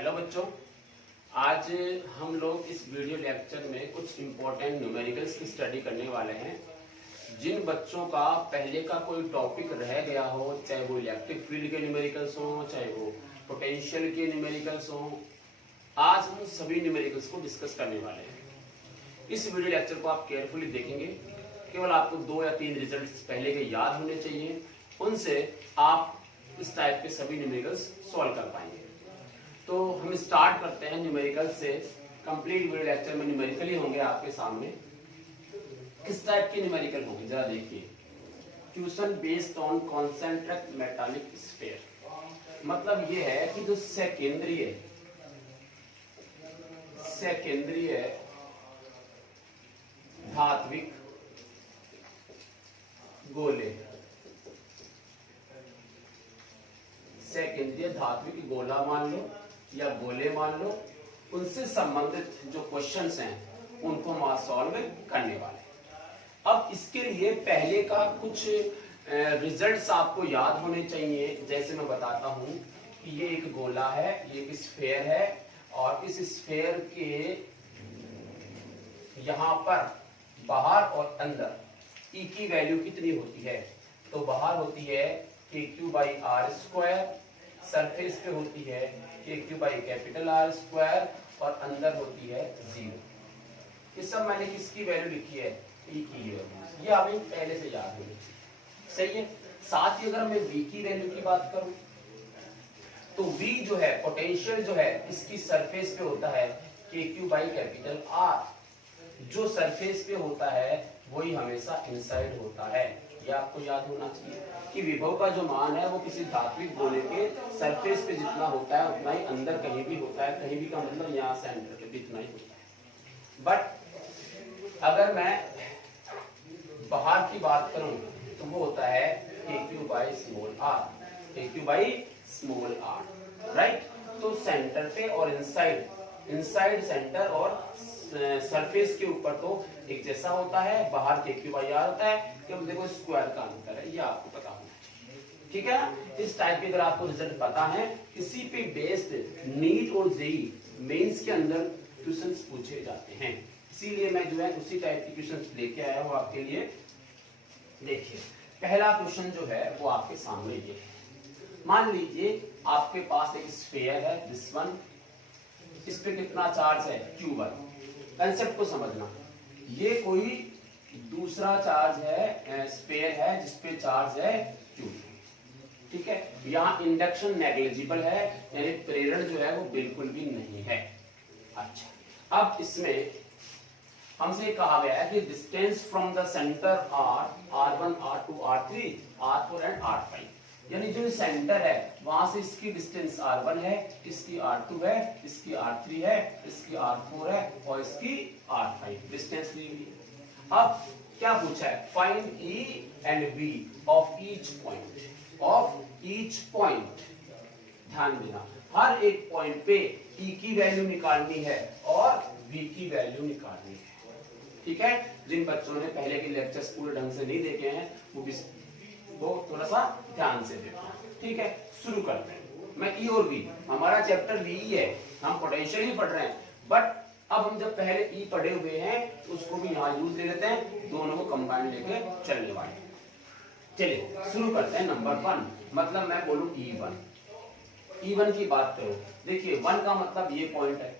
Hello बच्चों, आज हम लोग इस वीडियो लेक्चर में कुछ इम्पोर्टेंट न्यूमेरिकल्स की स्टडी करने वाले हैं। जिन बच्चों का पहले का कोई टॉपिक रह गया हो, चाहे वो इलेक्ट्रिक फील्ड के न्यूमेरिकल्स हो, चाहे वो पोटेंशियल के न्यूमेरिकल्स हो, आज हम सभी न्यूमेरिकल्स को डिस्कस करने वाले हैं। इस वीडियो लेक्चर को आप केयरफुली देखेंगे। केवल आपको 2 या 3 रिजल्ट्स पहले के याद होने चाहिए, उनसे आप इस टाइप के सभी न्यूमेरिकल्स सॉल्व कर पाएंगे। तो हम स्टार्ट करते हैं न्यूमेरिकल से। कंप्लीट वीडियो लेक्चर में न्यूमेरिकल ही होंगे आपके सामने। किस टाइप के न्यूमेरिकल होंगे जरा देखिए। Question based on concentric metallic sphere, मतलब ये है कि जो सेकेंद्रीय धात्विक गोले, सेकेंद्रीय धात्विक गोला मान लो या गोले मान लो, उनसे संबंधित जो क्वेश्चंस हैं उनको हम सॉल्व करने वाले हैं। अब इसके लिए पहले का कुछ रिजल्ट्स आपको याद होने चाहिए। जैसे मैं बताता हूं कि ये एक गोला है, ये एक स्फीयर है, और इस स्फीयर के यहां पर बाहर और अंदर ई की वैल्यू कितनी होती है? तो बाहर होती है KQ/R², सरफेस पे होती है KQ/R², और अंदर होती है 0। ये सब मैंने किसकी वैल्यू लिखी है? ई की वैल्यू। ये हमें पहले से याद होनी चाहिए, सही है। साथ ही अगर मैं V की वैल्यू की बात करूं तो V जो है, पोटेंशियल जो है, इसकी सरफेस पे होता है KQ/R। जो सरफेस पे होता है वही हमेशा इनसाइड होता है। ये आपको याद होना चाहिए कि विभव का जो मान है वो किसी धात्विक गोले के सरफेस पे जितना होता है उतना ही अंदर कहीं भी होता है। कहीं भी का मतलब यहाँ सेंटर पे भी इतना ही होता है। बट अगर मैं बाहर की बात करूं तो वो होता है KQ/r, KQ/r, राइट। तो सेंटर पे और इनसाइड सेंटर और सरफेस के ऊपर तो एक जैसा होता है, बाहर KQ/r होता है। केवल देखो स्क्वायर का अंतर है, ये आपको पता होना चाहिए, ठीक है ना। इस टाइप के अगर आपको रिजल्ट पता है, इसी पे बेस्ड नीट और जेईई मेंस के अंदर क्वेश्चंस पूछे जाते हैं। इसीलिए मैं जो है उसी टाइप के क्वेश्चंस लेके आया हूं आपके लिए। देखिए पहला क्वेश्चन जो है वो आपके सामने ये है। मान लीजिए आपके पास एक स्फीयर है, दिस वन। इस पे कितना चार्ज है? Q1। कंसेप्ट को समझना, ये कोई दूसरा चार्ज है, स्फीयर है जिसपे चार्ज है Q, ठीक है। यहाँ इंडक्शन नेग्लिजिबल है, यानी प्रेरण जो है वो बिल्कुल भी नहीं है। अच्छा, अब इसमें हमसे कहा गया है कि distance from the centre R1, R2, R3, R4 and R5, यानी जो सेंटर है वहां से इसकी डिस्टेंस R1 है, इसकी R2 है, इसकी R3 है, इसकी R4 है और इसकी R5 डिस्टेंस ली हुई है। अब क्या पूछा है? Find E and V of each point. ध्यान देना, हर एक पॉइंट पे E की वैल्यू निकालनी है और V की वैल्यू निकालनी है, ठीक है। जिन बच्चों ने पहले के लेक्चर्स पूरे ढंग से नहीं देखे हैं वो थोड़ा सा ध्यान से देखना, ठीक है। शुरू करते हैं। मैं ई और वी, हमारा चैप्टर वी है, हम पोटेंशियल ही पढ़ रहे हैं, बट अब हम जब पहले ई पढ़े हुए हैं तो उसको भी यहाँ यूज ले लेते हैं, दोनों को कंबाइन लेके चलने वाले। चलिए शुरू करते हैं। नंबर 1, मतलब मैं बोलूं E1 की बात करो। देखिए 1 का मतलब ये पॉइंट है,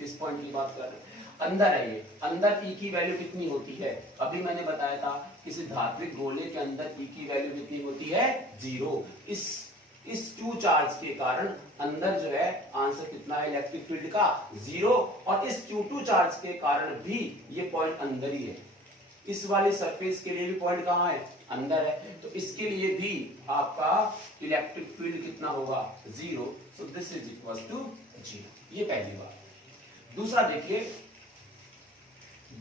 इस पॉइंट की बात कर रहे हैं, अंदर है ये। अंदर E की वैल्यू कितनी होती है? अभी मैंने बताया था किसी धात्विक गोले के अंदर E की वैल्यू कितनी होती है? 0। इस Q चार्ज के कारण अंदर जो है आंसर कितना है इलेक्ट्रिक फील्ड का? 0। और इस Q2 चार्ज के कारण भी ये पॉइंट अंदर ही है। इस वाली सरफेस के लिए भी पॉइंट कहाँ है? अंदर है। तो इसके लिए भी आपका इलेक्ट्रिक फील्ड कितना होगा? 0। So this is equal to 0। ये पहली बात। दूसरा देखिए,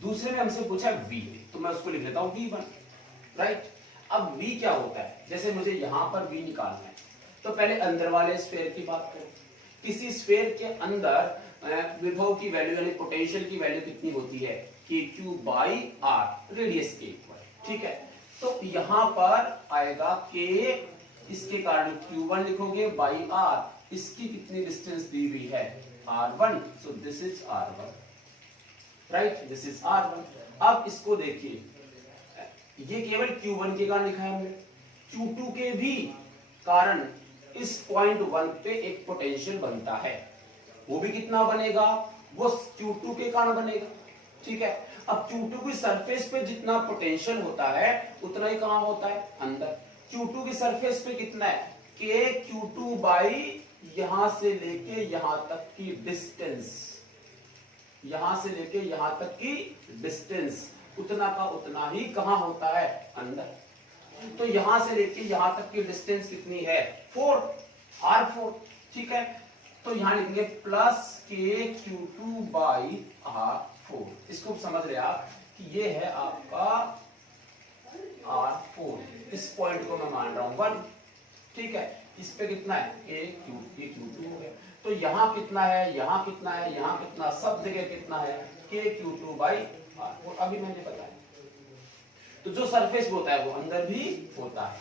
दूसरे में हमसे पूछा V, तो मैं उसको लिख लेता हूं V1, राइट। अब V क्या होता है? जैसे मुझे यहां पर V निकालना है, तो पहले अंदर वाले स्फीयर की बात करें। किसी स्फीयर के अंदर विभव की वैल्यू यानी पोटेंशियल की वैल्यू कितनी होती है? KQ/R, रेडियस के इक्वल, ठीक है। तो यहां पर आएगा K, इसके कारण Q1 लिखोगे बाई R, इसकी कितनी डिस्टेंस दी हुई है r1, so this is r1, right, this is r1। अब इसको देखिए, ये केवल q1 के कारण लिखा है हमने, q2 के भी कारण इस पॉइंट 1 पे एक पोटेंशियल बनता है, वो भी कितना बनेगा, वो q2 के कारण बनेगा, ठीक है। अब q2 की सरफेस पे जितना पोटेंशियल होता है उतना ही कहां होता है, अंदर। q2 की सरफेस पे कितना है, k q2 बाई यहां से लेके यहां तक की डिस्टेंस, यहां से लेके यहां तक की डिस्टेंस उतना का उतना ही कहां होता है, अंदर। तो यहां से लेके यहां तक की डिस्टेंस कितनी है, 4, r4, ठीक है। तो यहां लिखेंगे प्लस के q2 बाई r4। इसको समझ रहे आप कि ये है आपका r4, इस पॉइंट को मैं मान रहा हूं 1, ठीक है। इस पे कितना है, q2 हो गया। तो यहां कितना है, यहां कितना है, यहां कितना, सब जगह कितना है, के q2 बाई r4, अभी मैंने बताया। तो जो सरफेस होता है वो अंदर भी होता है,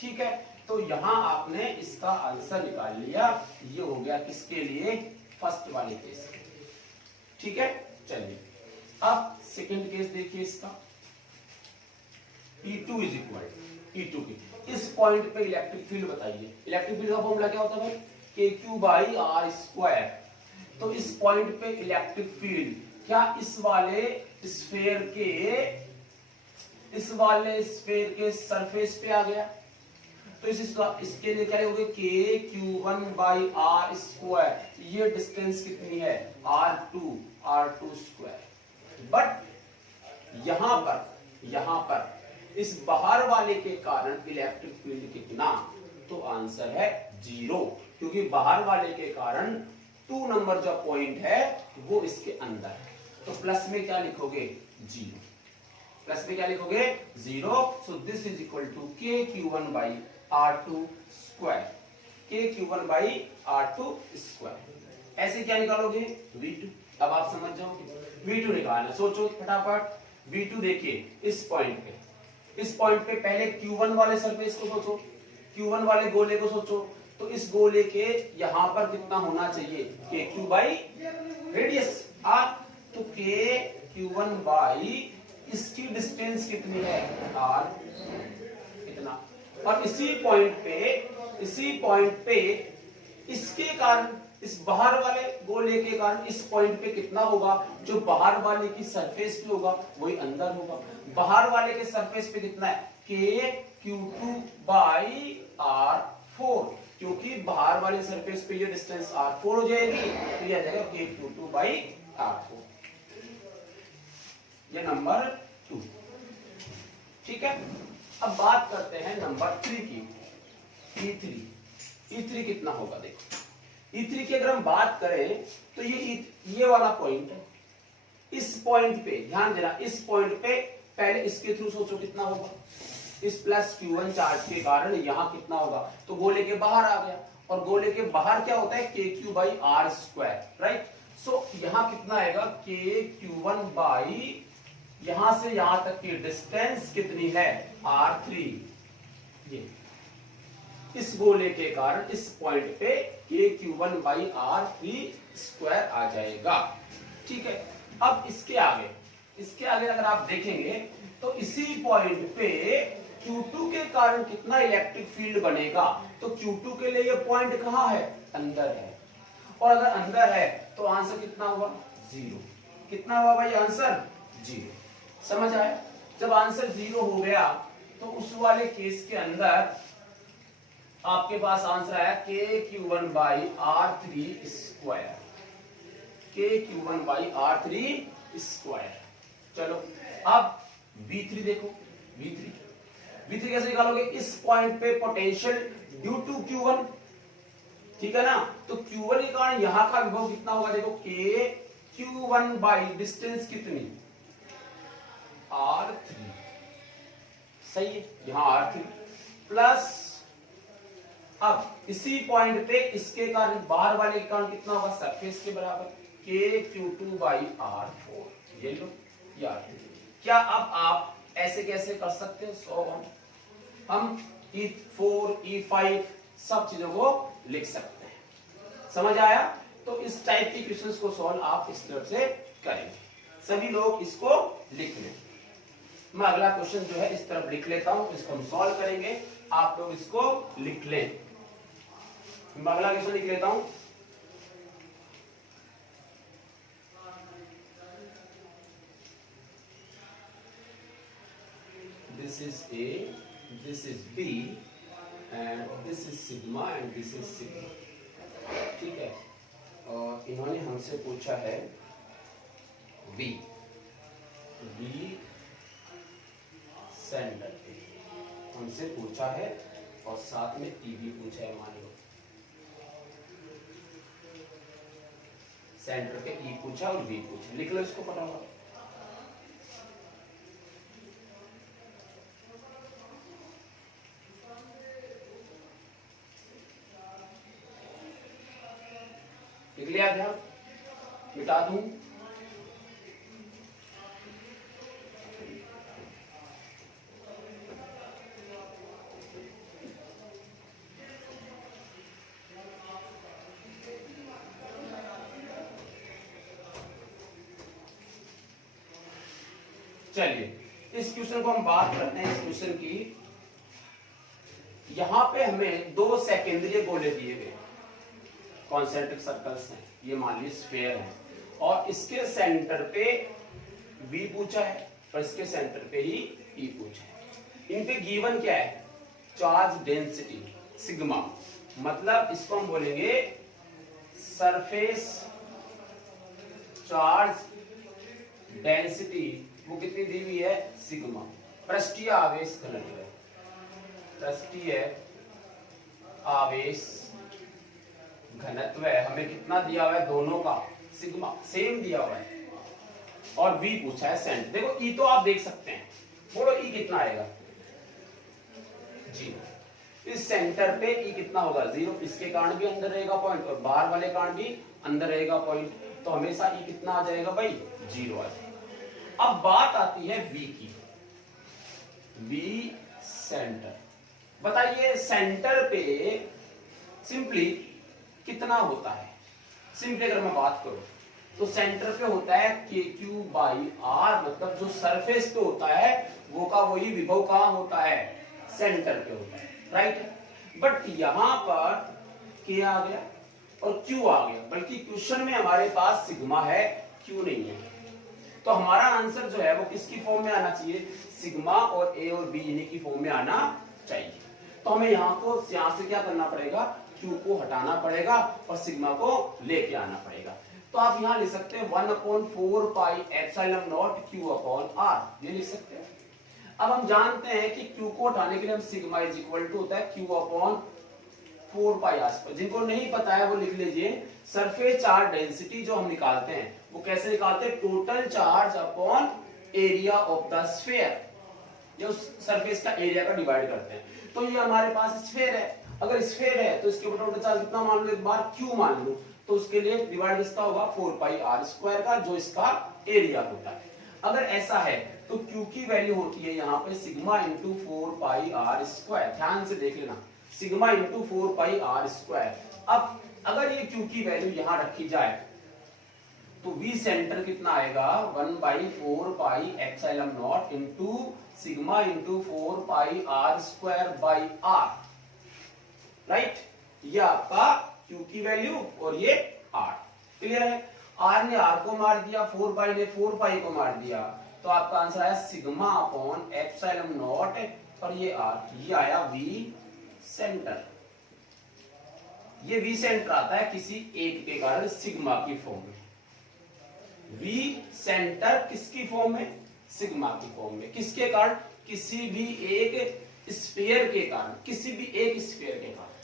ठीक है। तो यहां आपने इसका आंसर निकाल लिया, ये हो गया किसके लिए, फर्स्ट वाले केस, ठीक है। चलिए अब सेकंड केस देखिए इसका, E2 इज इक्वल E2 की, इस पॉइंट पे इलेक्ट्रिक फील्ड बताइए। इलेक्ट्रिक फील्ड का फॉर्मूला क्या होता है भाई, KQ बाई R स्क्वायर। तो इस पॉइंट पे इलेक्ट्रिक फील्ड क्या इस वाले स्फेयर के सरफेस पे आ गया, तो इसके लिए क्या लिखोगे, KQ1 बाई R स्क्वायर, ये डिस्टेंस कितनी है, R2 स्क्वायर। बट यहां पर इस बाहर वाले के कारण इलेक्ट्रिक फील्ड कितना, तो आंसर है 0, क्योंकि बाहर वाले के कारण 2 नंबर जो पॉइंट है वो इसके अंदर है। तो प्लस में क्या लिखोगे, 0, प्लस में क्या लिखोगे, 0। So this is equal to KQ1 by R2 square, KQ1 by R2 square. ऐसे क्या निकालोगे, V2। अब आप समझ जाओ, V2 निकालना, सोचो फटाफट। V2 देखिए इस पॉइंट पे पहले Q1 वाले सरफेस को सोचो, Q1 वाले गोले को सोचो। तो इस गोले के यहां पर कितना होना चाहिए, KQ बाई रेडियस R, तो KQ1 बाई इसकी डिस्टेंस कितनी है, R, इतना। और इसी पॉइंट पे इसके कारण, इस बाहर वाले गोले के कारण इस पॉइंट पे कितना होगा, जो बाहर वाले की सरफेस पे होगा वही अंदर होगा। बाहर वाले के सरफेस पे कितना है, KQ2 बाई R4, क्योंकि बाहर वाले सरफेस पे ये डिस्टेंस R4 हो जाएगी, तो ये आ जाएगा KQ2 बाई R4, ये नंबर 2, ठीक है। अब बात करते हैं नंबर 3 की, E3 कितना होगा, देखो E3 की अगर हम बात करें तो ये वाला पॉइंट है, इस पॉइंट पे ध्यान देना, इस पॉइंट पे पहले इसके थ्रू सोचो कितना होगा, इस प्लस Q1 चार्ज के कारण यहां कितना होगा, तो गोले के बाहर आ गया, और गोले के बाहर क्या होता है, KQ by R square, right. So यहां कितना आएगा, KQ1 बाई यहां से यहां तक की डिस्टेंस कितनी है, R3। ये इस गोले के कारण इस पॉइंट पे KQ1 बाई R3 स्क्वायर आ जाएगा, ठीक है। अब इसके आगे अगर आप देखेंगे तो इसी पॉइंट पे Q2 के कारण कितना इलेक्ट्रिक फील्ड बनेगा, तो Q2 के लिए ये पॉइंट कहां है, अंदर है, और अगर अंदर है तो आंसर कितना होगा, 0। कितना हुआ भाई आंसर, 0। समझ आया। जब आंसर 0 हो गया तो उस वाले केस के अंदर आपके पास आंसर आया KQ1 by R3 square, KQ1 by R3 square. चलो अब V3 देखो, V3 कैसे निकालोगे, इस पॉइंट पे पोटेंशियल ड्यू टू Q1, ठीक है ना। तो Q1 के कारण यहां का विभव कितना होगा, देखो KQ1 बाई डिस्टेंस कितनी, R3, सही है, यहां R3 प्लस, अब इसी पॉइंट पे इसके कारण बाहर वाले के कारण कितना होगा, सरफेस के बराबर, KQ2 बाई R4, ये लो यार। क्या अब आप ऐसे कैसे कर सकते हो, 100 हम E4 E5 सब चीजों को लिख सकते हैं, समझ आया? तो इस टाइप की क्वेश्चंस को सॉल्व आप इस तरह से करेंगे। सभी लोग इसको लिख लें। मैं अगला क्वेश्चन जो है इस तरफ लिख लेता हूं, इसको हम सॉल्व करेंगे, आप लोग इसको लिख लें। मैं अगला क्वेश्चन लिख लेता हूं। This is A, this is B, and this is sigma and this is sigma। ठीक है, और इन्होंने हमसे पूछा है V सेंटर पे हमसे पूछा है, और साथ में E भी पूछा है। मान लो सेंटर पे E पूछा और V पूछा, लिख लो इसको फटाफट। लिख लिया ध्यान, मिटा दूं? चलिए इस क्वेश्चन को हम बात करते हैं। इस क्वेश्चन की यहां पे हमें दो सेकेंडरी गोले दिए गए, कॉन्सेंट्रिक सर्कल्स हैं, ये मान लीजिए स्फीयर है, और इसके सेंटर पे V पूछा है और इसके सेंटर पे ही E पूछा है। इन पे गिवन क्या है? चार्ज डेंसिटी सिग्मा, मतलब इसको हम बोलेंगे सरफेस चार्ज डेंसिटी, वो कितनी दी हुई है? सिग्मा। पृष्ठीय आवेश घनत्व, पृष्ठीय आवेश घनत्व हमें कितना दिया हुआ है? दोनों का सिग्मा सेम दिया हुआ है, और V पूछा है सेंटर। देखो E तो आप देख सकते हैं, बोलो E कितना आएगा? 0। इस सेंटर पे E कितना होगा? 0। इसके कारण भी अंदर रहेगा पॉइंट, और बाहर वाले कारण भी अंदर रहेगा पॉइंट, तो हमेशा E कितना आ जाएगा भाई? 0 आ जाएगा। अब बात आती है V की। V सेंटर, बताइए सेंटर पे सिंपली कितना होता है? सिंपली अगर मैं बात करूं तो सेंटर पे होता है KQ/R, मतलब जो सरफेस पे होता है वो का वही विभव कहां होता है? सेंटर पे होता है, राइट। बट यहां पर K आ गया और Q आ गया, बल्कि क्वेश्चन में हमारे पास सिग्मा है, Q नहीं है, तो हमारा आंसर जो है वो किसकी फॉर्म में आना चाहिए? सिग्मा और A और B इन्हीं की फॉर्म में आना चाहिए। तो हमें यहाँ से क्या करना पड़ेगा? Q को हटाना पड़ेगा और सिग्मा को लेके आना पड़ेगा। तो आप यहाँ लिख सकते हैं 1/4 पाई एप्सिलॉन नॉट Q/R, ये लिख सकते हैं। अब हम जानते हैं कि Q को हटाने के लिए हम सिग्मा इज इक्वल टू होता है Q/4 पाई आर। जिनको नहीं पता है वो लिख लीजिए, सरफेस चार्ज डेंसिटी जो हम निकालते हैं वो कैसे निकालते हैं? Total charge upon area of the sphere, जो सरफेस का एरिया का डिवाइड करते हैं। तो ये हमारे पास स्फीयर है, अगर स्फीयर है तो इसके ऊपर टोटल चार्ज कितना मान लो? एक बार Q मान लो, तो उसके लिए डिवाइड किसका होगा? 4πr² का, जो इसका एरिया होता है। अगर ऐसा है तो Q की वैल्यू होती है यहाँ पे सिग्मा इंटू 4πr²। ध्यान से देख लेना, सिग्मा इंटू 4πr²। अब अगर ये Q की वैल्यू यहाँ रखी जाए तो V सेंटर कितना आएगा? 1/4 pi epsilon not into sigma into 4πr²/r, right. ये आपका Q की वैल्यू और ये R। क्लियर है? R ने R को मार दिया, 4 पाई ने 4 पाई को मार दिया, तो आपका आंसर आया सिग्मा अपॉन एप्सिलॉन नॉट और ये R, ये आया V सेंटर। ये V सेंटर आता है किसी एक के कारण सिग्मा की फॉर्म में। V सेंटर किसकी फॉर्म में? सिग्मा की फॉर्म में। किसके कारण? किसी भी एक स्फीयर के कारण, किसी भी एक स्फीयर के कारण।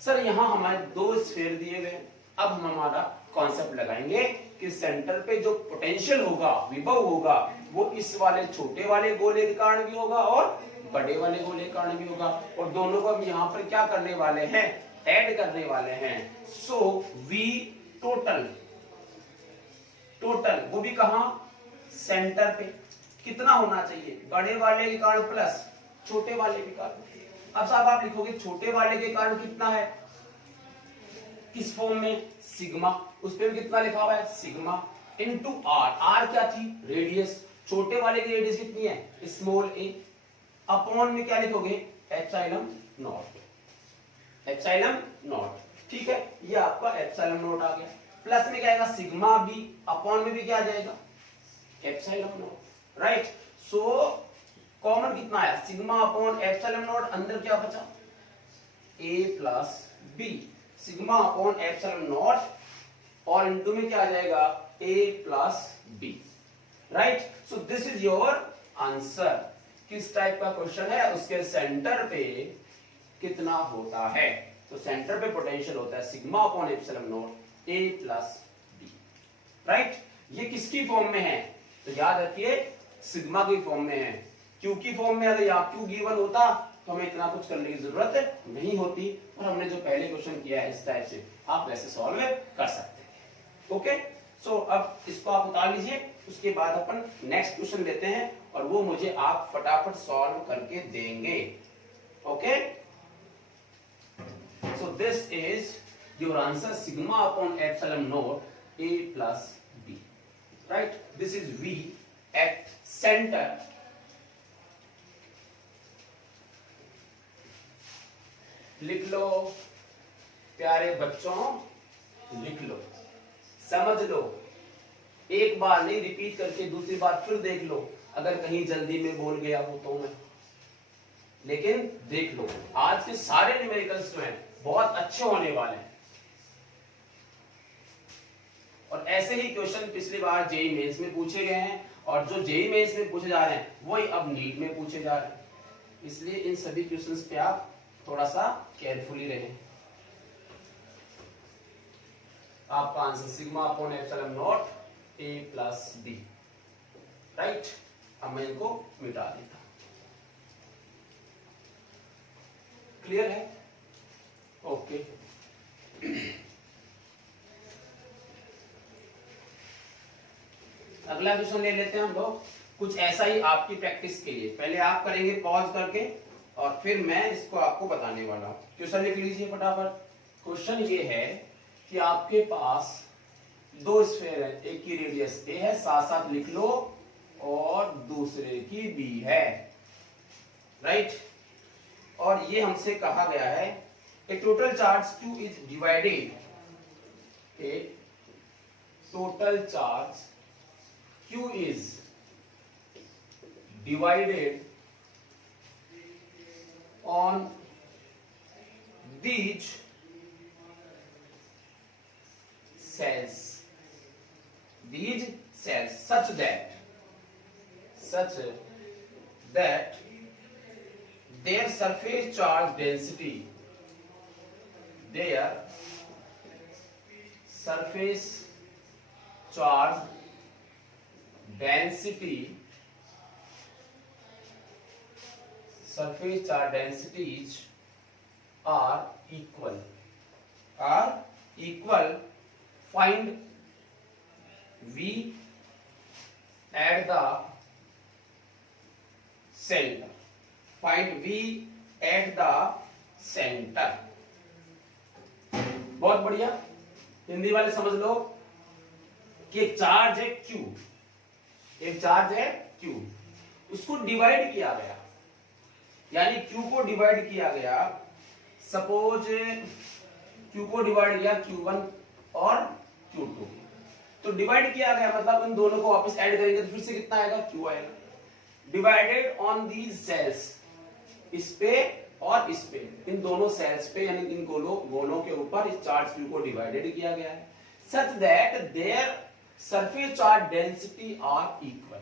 सर यहाँ हमारे दो स्फीयर दिए हुए हैं, अब हम हमारा कॉन्सेप्ट लगाएंगे कि सेंटर पे जो पोटेंशियल होगा, विभव होगा, वो इस वाले छोटे वाले गोले के कारण भी होगा और बड़े वाले गोले के कारण भी होगा, और दोनों को हम यहाँ पर क्या करने वाले हैं? ऐड करने वाले हैं। सो V टोटल, वो भी कहां? सेंटर पे। कितना होना चाहिए? बड़े वाले के कारण प्लस छोटे वाले के कारण। अब साहब आप लिखोगे छोटे वाले के कारण कितना है? किस फॉर्म में, सिग्मा, उस पे भी कितना लिखा हुआ है, सिग्मा इनटू आर। आर क्या थी, रेडियस, छोटे वाले की रेडियस कितनी है, स्मॉल ए, अपॉन में क्या लिखोगे, एप्सिलॉन नॉट, एप्सिलॉन नॉट, ठीक है, ये आपका एप्सिलॉन नॉट आ गया। प्लस में क्या आएगा, सिग्मा बी, अपॉन में भी क्या आ जाएगा, epsilon naught, right. So common कितना आया, सिग्मा अपॉन एप्सिलॉन नॉट, अंदर क्या बचा, a plus b, sigma upon epsilon naught, और इनटू में क्या आ जाएगा, a plus b, right. So this is your answer. किस टाइप का क्वेश्चन है, उसके सेंटर पे कितना होता है, तो सेंटर पे पोटेंशियल होता है sigma upon epsilon naught a plus b, right. ये किसकी फॉर्म में है, तो याद रखिए सिग्मा की फॉर्म में है। क्यू की फॉर्म में अगर यहाँ क्यू गिवन होता तो हमें इतना कुछ करने की जरूरत नहीं होती, और हमने जो पहले क्वेश्चन किया है इस टाइप से आप वैसे सॉल्व कर सकते हैं। ओके, सो अब इसको आप उतार लीजिए, उसके बाद अपन नेक्स्ट क्वेश्चन लेते हैं और वो मुझे आप फटाफट सॉल्व करके देंगे। Okay, so this is your answer, sigma upon epsilon naught a plus b, right. This is v at centre. लिख लो प्यारे बच्चों, लिख लो, समझ लो, एक बार नहीं रिपीट करके दूसरी बार फिर देख लो, अगर कहीं जल्दी में बोल गया हो तो मैं, लेकिन देख लो आज के सारे न्यूमेरिकल्स जो हैं बहुत अच्छे होने वाले हैं, और ऐसे ही क्वेश्चन पिछली बार जेईई मेंस में पूछे गए हैं, और जो जेईई मेंस में पूछे जा रहे हैं वही अब नीट में पूछे जा रहे हैं, इसलिए इन सभी क्वेश्चंस पे आप थोड़ा सा केयरफुली रहें। आपका answer sigma upon epsilon naught a plus b, right. अब मैं इनको मिटा देता हूं, क्लियर है, ओके। अगला क्वेश्चन ले लेते हैं हम लोग, कुछ ऐसा ही आपकी प्रैक्टिस के लिए, पहले आप करेंगे पॉज करके और फिर मैं इसको आपको बताने वाला हूं। क्वेश्चन लिख लीजिए फटाफट। क्वेश्चन ये है कि आपके पास दो स्फीयर है, एक की रेडियस a है, साथ साथ लिख लो, और दूसरे की b है, राइट। और ये हमसे कहा गया है a total charge q is divided, a total charge q is divided on these cells such that their surface charge density surface charge densities are equal. Find V at the center. Find V at the center. बहुत बढ़िया, हिंदी वाले समझ लो कि एक charge है Q, एक charge है Q, उसको डिवाइड किया गया, यानी Q को डिवाइड किया गया, सपोज Q को डिवाइड किया Q1 और Q2, तो डिवाइड किया गया मतलब इन दोनों को वापस ऐड करेंगे तो फिर से कितना आएगा, Q आएगा। डिवाइडेड ऑन दीज सेल्स, इस पे और इस पे, इन दोनों सेल्स पे यानी इन गोलों के ऊपर इस चार्ज Q को डिवाइडेड किया गया है, such that their surface charge density are equal.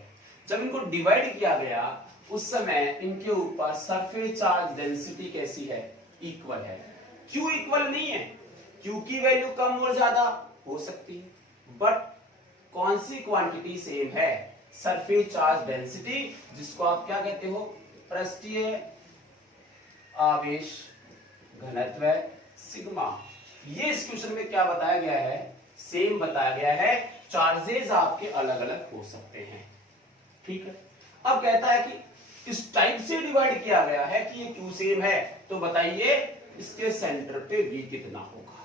जब इनको डिवाइड किया गया उस समय इनके ऊपर सरफेस चार्ज डेंसिटी कैसी है, इक्वल है। Q इक्वल नहीं है, Q की वैल्यू कम और ज्यादा हो सकती है, बट कौन सी क्वांटिटी सेम है, सरफेस चार्ज डेंसिटी, जिसको आप क्या कहते हो, पृष्ठीय आवेश घनत्व सिग्मा। ये इस क्वेश्चन में क्या बताया गया है, सेम बताया गया है, चार्जेस आपके अलग अलग हो सकते हैं, ठीक है। अब कहता है कि इस टाइप से डिवाइड किया गया है कि ये Q सेम है, तो बताइए इसके सेंटर पे V कितना होगा।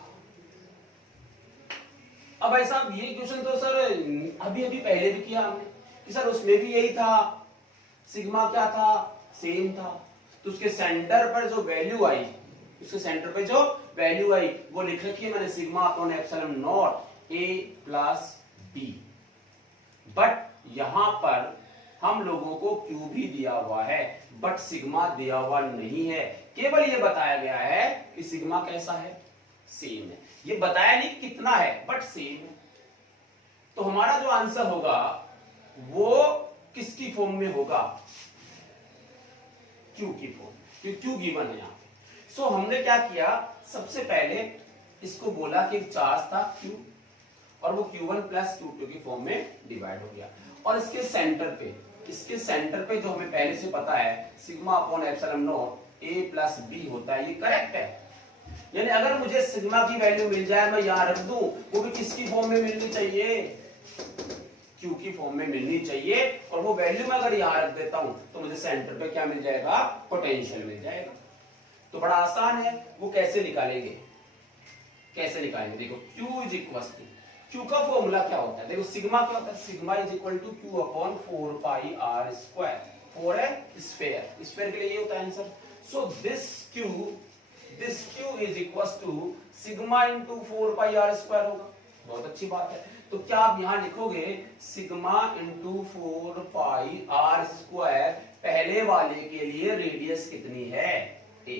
अब भाई साहब ये क्वेश्चन तो सर अभी अभी पहले भी किया हमने कि सर उसमें भी यही था, सिग्मा क्या था, सेम था। तो उसके सेंटर पर जो वैल्यू आई, उसके सेंटर पे जो वैल्यू आई वो लिख रखी है मैंने, sigma upon epsilon naught a plus b. But यहां पर हम लोगों को क्यू भी दिया हुआ है, बट सिग्मा दिया हुआ नहीं है। केवल ये बताया गया है कि सिग्मा कैसा है, सेम है। ये बताया नहीं कितना है, बट सेम है। तो हमारा जो आंसर होगा वो किसकी फॉर्म में होगा, क्यू की फॉर्म, क्योंकि क्यू गिवन है यहाँ पे। सो हमने क्या किया, सबसे पहले इसको बोला कि चार्ज था क्यू और वो Q1 प्लस Q2 की फॉर्म में डिवाइड हो गया। और इसके सेंटर पे जो हमें पहले से पता है sigma upon epsilon naught a plus b होता है, ये करेक्ट है। यानी अगर मुझे सिग्मा की वैल्यू मिल जाए, मैं यहां रख दूं, वो भी किसकी फॉर्म में मिलनी चाहिए, क्यू की फॉर्म में मिलनी चाहिए। और वो वैल्यू मैं अगर यहां रख देता हूं तो मुझे सेंटर पे क्या मिल जाएगा, पोटेंशियल मिल जाएगा। तो बड़ा आसान है, वो कैसे निकालेंगे, देखो Q is equal to, Q का फॉर्मूला क्या होता है, देखो सिग्मा क्या होता है, sigma is equal to Q upon 4 pi r square. 4 है स्फेयर के लिए ये होता है answer. So this Q is equal to sigma into 4 pi r square होगा। बहुत अच्छी बात है। तो क्या आप यहां लिखोगे sigma into 4 pi r square, पहले वाले के लिए रेडियस कितनी है, a,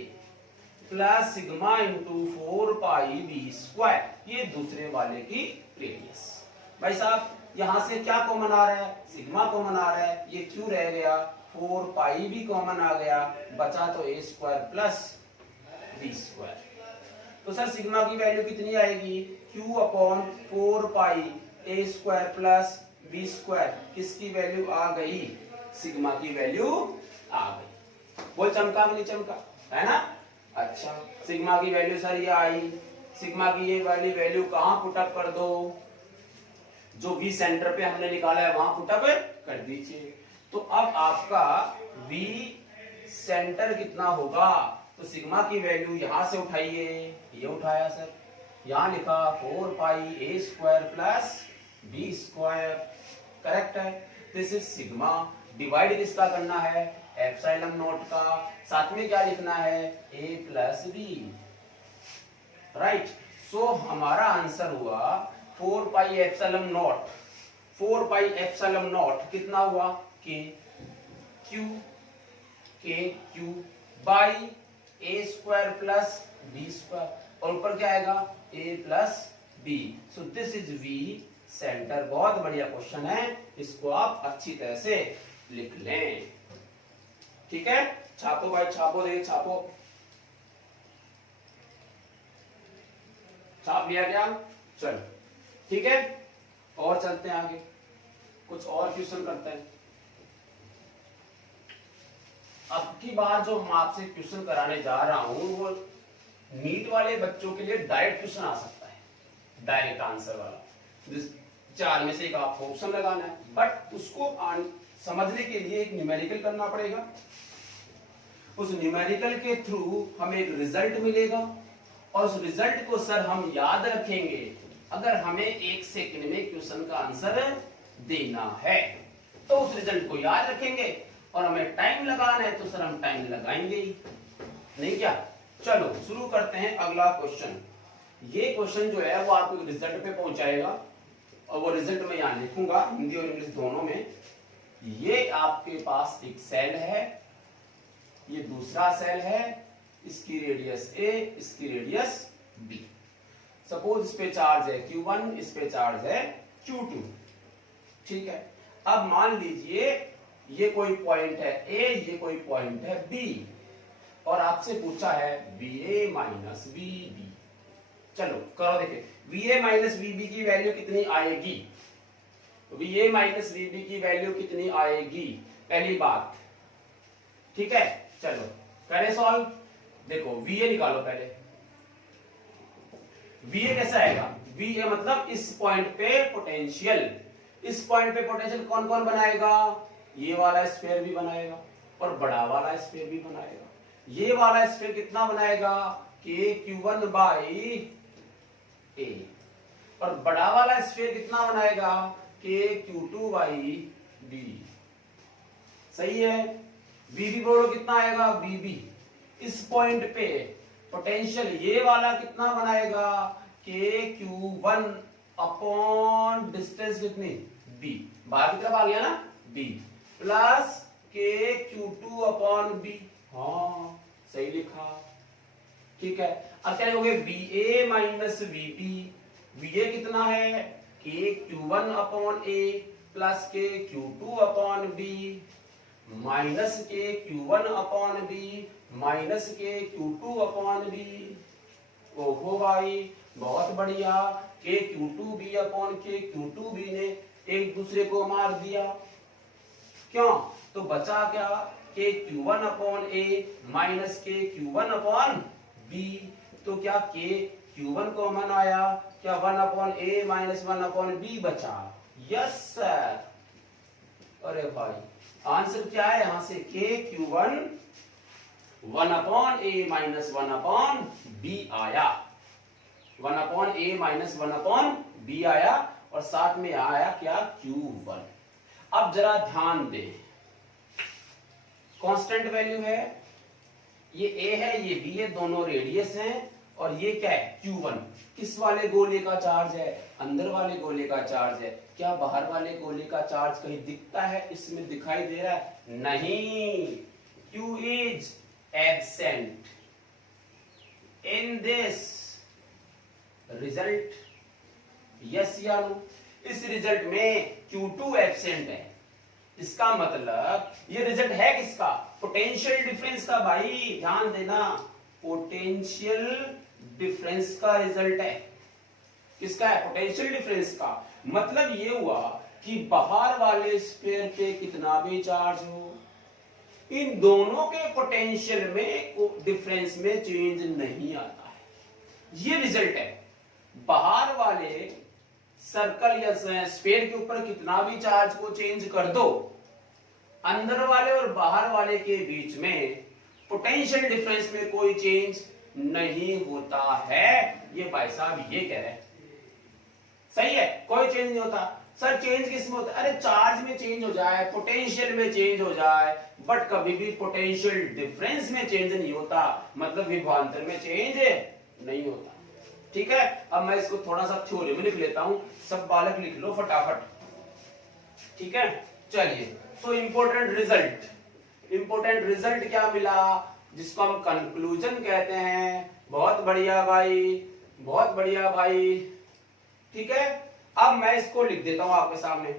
plus sigma into 4 pi b square, ये दूसरे वाले की रेडियस। भाई साहब यहां से क्या कॉमन आ रहा है, सिग्मा कॉमन आ रहा है, ये क्यू रह गया, 4 पाई भी कॉमन आ गया, बचा तो a square plus b square. तो सर सिग्मा की वैल्यू कितनी आएगी, q upon 4 pi a square plus b square, किसकी वैल्यू आ गई, सिग्मा की वैल्यू आ गई। बोल चमका कि नहीं चमका, है ना। अच्छा सिग्मा की वैल्यू सर ये आई, सिग्मा की ये वाली वैल्यू कहां पुटअप कर दो, जो v सेंटर पे हमने निकाला है वहां पुटअप कर दीजिए। तो अब आपका v सेंटर कितना होगा, तो सिग्मा की वैल्यू यहां से उठाइए, ये उठाया सर, यहां लिखा 4 pi a square plus b square, correct है। This is sigma. डिवाइड किसका करना है, एप्सिलॉन नॉट का, साथ में क्या लिखना है, a प्लस b, राइट। सो हमारा आंसर हुआ 4 pi epsilon not, 4 pi epsilon not कितना हुआ, k q by a square plus b square, और ऊपर क्या आएगा a plus b। So this is v centre. बहुत बढ़िया क्वेश्चन है, इसको आप अच्छी तरह से लिख लें, ठीक है। छापो भाई छापो, देखिए छापो, छाप लिया क्या, चलो ठीक है। और चलते हैं आगे, कुछ और क्वेश्चन करते हैं। अब की बार जो हम आपसे क्वेश्चन कराने जा रहा हूं वो नीट वाले बच्चों के लिए डायरेक्ट क्वेश्चन आ सकता है, डायरेक्ट आंसर वाला, चार में से एक आपको ऑप्शन लगाना है, बट उसको समझने के लिए एक न्यूमेरिकल करना पड़ेगा। उस न्यूमेरिकल के थ्रू हमें एक रिजल्ट मिलेगा और उस रिजल्ट को सर हम याद रखेंगे अगर हमें 1 सेकंड में क्वेश्चन का आंसर देना है। तो उस रिजल्ट को याद रखेंगे और हमें टाइम लगाना है तो सर हम टाइम लगाएंगे ही, नहीं क्या। चलो शुरू करते हैं अगला क्वेश्चन। ये क्वेश्चन जो है वो आपको रिजल्ट पे पहुंचाएगा और वो रिजल्ट मैं यहां लिखूंगा हिंदी और इंग्लिश दोनों में। ये आपके पास एक सेल है, ये दूसरा सेल है, इसकी रेडियस a, इसकी रेडियस b। सपोज इस पे चार्ज है q1, इस पे चार्ज है q2, ठीक है। अब मान लीजिए ये कोई पॉइंट है a, ये कोई पॉइंट है b, और आपसे पूछा है va माइनस vb। चलो करो, देखिए va माइनस vb की वैल्यू कितनी आएगी, va माइनस vb की वैल्यू कितनी आएगी, पहली बात, ठीक है। चलो करें सॉल्व। देखो va निकालो पहले, va कैसा आएगा, va मतलब इस पॉइंट पे पोटेंशियल, इस पॉइंट पे पोटेंशियल कौन कौन बनाएगा, ये वाला स्फीयर भी बनाएगा और बड़ा वाला स्फीयर भी बनाएगा। ये वाला स्फीयर कितना बनाएगा, k q1 बाई a, और बड़ा वाला स्फीयर कितना बनाएगा, KQ2/B। सही है। बीबी बोलो कितना आएगा, बीबी। इस पॉइंट पे पोटेंशियल ये वाला कितना बनाएगा, KQ1 अपॉन डिस्टेंस कितनी, B। बाहर की तरफ आ गया ना, B plus KQ2 upon B। हाँ सही लिखा, ठीक है। अब क्या लिखोगे, VA माइनस VB। VA कितना है, KQ1 upon A plus KQ2 upon B minus KQ1 upon B minus KQ2 upon B। ओहो भाई बहुत बढ़िया, KQ2B अपॉन KQ2B ने एक दूसरे को मार दिया। क्यों, तो बचा क्या, KQ1 upon A minus KQ1 upon B। तो क्या KQ1 कॉमन आया, क्या 1 upon A minus 1 upon B बचा। Yes sir. अरे भाई आंसर क्या है यहां से, KQ1 1 upon A minus 1 upon B आया, 1 upon A minus 1 upon B आया, और साथ में आया क्या, Q1। अब जरा ध्यान दें, कांस्टेंट वैल्यू है, ये A है ये B है, दोनों रेडियस हैं, और ये क्या है, Q1। किस वाले गोले का चार्ज है, अंदर वाले गोले का चार्ज है। क्या बाहर वाले गोले का चार्ज कहीं दिखता है, इसमें दिखाई दे रहा है, नहीं। Q is absent in this result, yes या नो। इस रिजल्ट में Q2 एब्सेंट है, इसका मतलब ये रिजल्ट है किसका, पोटेंशियल डिफरेंस का। भाई ध्यान देना, पोटेंशियल डिफरेंस का रिजल्ट है, किसका है, पोटेंशियल डिफरेंस का। मतलब ये हुआ कि बाहर वाले स्फीयर पे कितना भी चार्ज हो, इन दोनों के पोटेंशियल में डिफरेंस में चेंज नहीं आता है। ये रिजल्ट है। बाहर वाले सर्कल या स्फीयर के ऊपर कितना भी चार्ज को चेंज कर दो, अंदर वाले और बाहर वाले के बीच में पोटेंशियल डिफरेंस में कोई चेंज नहीं होता है। ये भाई साहब ये कह रहे हैं, सही है, कोई चेंज नहीं होता। सर चेंज किस में होता है, अरे चार्ज में चेंज हो जाए, पोटेंशियल में चेंज हो जाए, बट कभी भी पोटेंशियल डिफरेंस में चेंज नहीं होता, मतलब विभवांतर में चेंज नहीं होता। ठीक है, अब मैं इसको थोड़ा सा थ्योरी में लिख लेता हूं, सब बालक लिख लो फटाफट। ठीक है, चलिए। सो इंपॉर्टेंट रिजल्ट क्या मिला, जिसको हम कंक्लूजन कहते हैं। बहुत बढ़िया भाई, बहुत बढ़िया भाई। ठीक है, अब मैं इसको लिख देता हूं आपके सामने।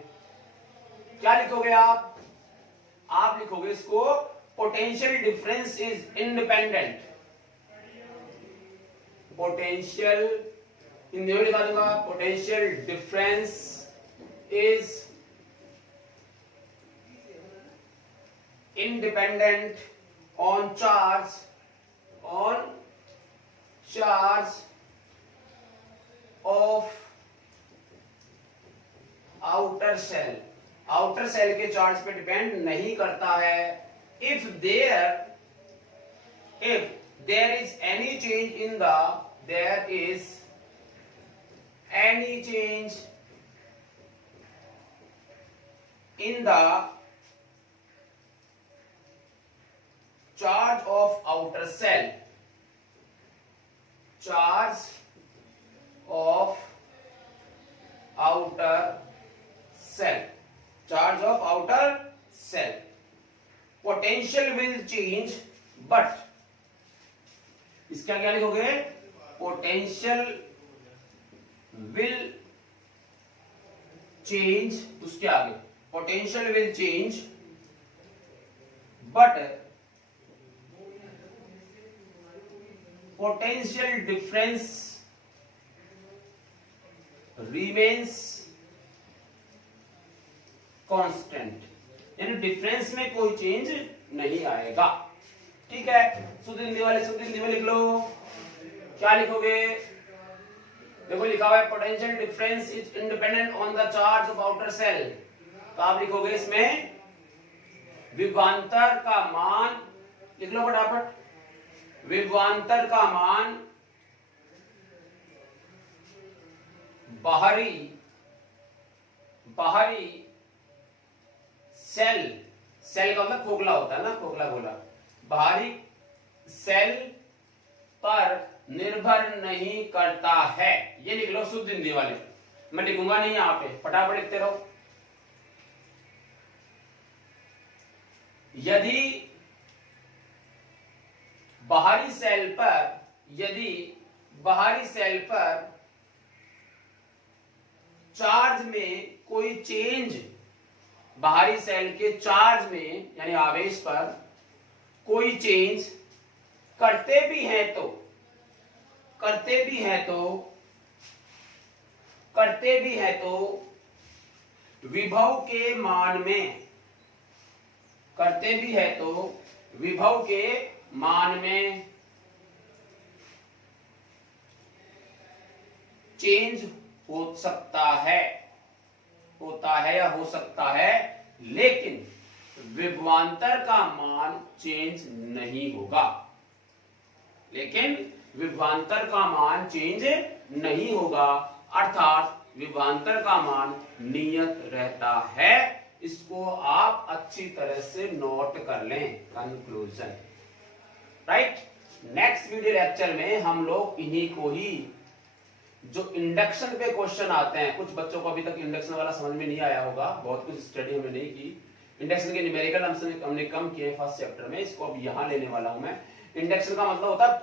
क्या लिखोगे आप लिखोगे इसको, potential difference is independent. Potential Hindi में लिखा दूंगा, potential difference is independent on charge of outer cell के चार्ज पे डिपेंड नहीं करता है। if there is any change in the charge of outer cell, potential will change, but इसका क्या लिखोगे, potential will change, उसके आगे potential will change but potential difference remains constant, यानी डिफरेंस में कोई चेंज नहीं आएगा। ठीक है, शुद्ध हिंदी में लिख लो। क्या लिखोगे, देखो लिखा हुआ है potential difference is independent on the charge of outer shell. तो आप लिखोगे इसमें विभवांतर का मान, लिख लो फटाफट, विभवांतर का मान बाहरी सेल का मतलब खोखला होता है ना, खोखला गोला, बाहरी सेल पर निर्भर नहीं करता है। ये लिख लो शुद्ध हिंदी वाले, मैं लिखूंगा नहीं यहां पे, फटाफट लिखते रहो। यदि बाहरी सेल पर चार्ज में कोई चेंज, बाहरी सेल के चार्ज में यानी आवेश पर कोई चेंज करते भी हैं तो विभव के मान में चेंज हो सकता है, होता है या हो सकता है, लेकिन विभवांतर का मान चेंज नहीं होगा। अर्थात विभवांतर का मान नियत रहता है। इसको आप अच्छी तरह से नोट कर लें। Conclusion, right. Next video lecture में हम लोग इन्हीं को ही, जो इंडक्शन पे क्वेश्चन आते हैं, कुछ बच्चों को अभी तक इंडक्शन वाला समझ में नहीं आया होगा, बहुत कुछ स्टडी हमने नहीं की, इंडक्शन के न्यूमेरिकल हमने कम किए फर्स्ट चैप्टर में, इसको अब यहां लेने वाला हूं मैं। इंडक्शन का मतलब होता है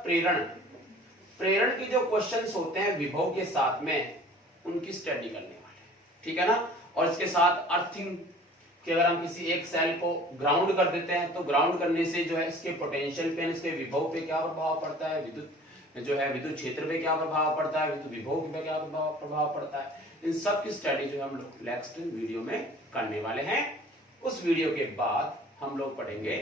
प्रेरण की जो क्वेश्चंस होते हैं विभव के साथ में, उनकी स्टडी करने वाले, ठीक है ना। और इसके साथ अर्थिंग कि अगर हम किसी एक सेल को ग्राउंड कर देते हैं तो ग्राउंड करने से जो है इसके पोटेंशियल पे, इसके विभव पे क्या प्रभाव पड़ता है, विद्युत क्षेत्र पे क्या प्रभाव पड़ता है, विद्युत विभव पे क्या प्रभाव पड़ता है, इन सब की स्टडी जो हम लोग नेक्स्ट वीडियो में करने वाले हैं। उस वीडियो के बाद हम लोग पढ़ेंगे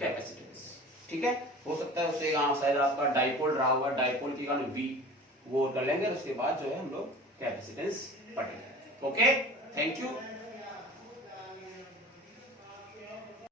कैपेसिटेंस, ठीक है। हो सकता है उससे शायद आपका डाइपोल रहा होगा, डाइपोल के कारण वी वो कर लेंगे, उसके बाद जो है हम लोग कैपेसिटेंस पढ़ेंगे। Okay, thank you.